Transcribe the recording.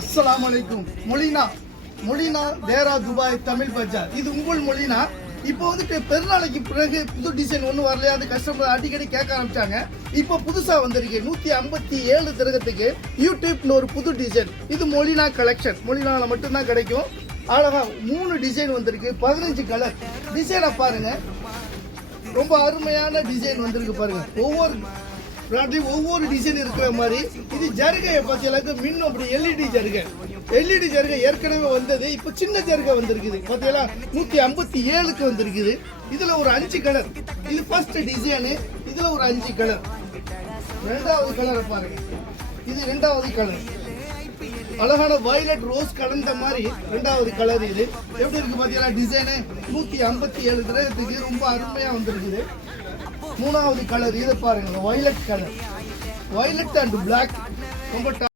அஸ்ஸலாமு அலைக்கும். மொழினா தேரா துபாய் தமிழ் பஜார். இது உங்கள் மொழினா. இப்போ வந்துட்டு பெருநாளைக்கு பிறகு புது டிசைன் ஒன்றும் வரலையா, அது கஸ்டமர் அடிக்கடி கேட்க ஆரம்பிச்சாங்க. இப்போ புதுசா வந்திருக்கு 157 திரகத்துக்கு யூடியூப்னு ஒரு புது டிசைன். இது மொழினா கலெக்ஷன். மொழினால மட்டும்தான் கிடைக்கும். அழகா 3 டிசைன் வந்திருக்கு, 15 கலர். டிசைனை பாருங்க, ரொம்ப அருமையான டிசைன் வந்திருக்கு பாருங்க. ஒவ்வொரு டிசைன் இருக்கிற மாதிரி இது ஜருகையை பார்த்தீங்களா, மின்னும் அப்படி எல்இடி ஜருகை ஏற்கனவே வந்தது. இப்போ சின்ன ஜருகை வந்திருக்குது பார்த்தீங்களா, 157க்கு வந்திருக்குது. இதுல ஒரு 5 கலர். இது ஃபர்ஸ்ட் டிசைனு. இதுல ஒரு 5 கலர். ரெண்டாவது கலரை பாருங்க, இது ரெண்டாவது கலர். அழகான வயலட் ரோஸ் கலந்த மாதிரி ரெண்டாவது கலர். இது எப்படி இருக்கு பாத்தீங்களா டிசைனு. 157 திரகத்துக்கு ரொம்ப அருமையா வந்திருக்குது. மூணாவது கலர் இது பாருங்க, violet colour, violet and black. ரொம்ப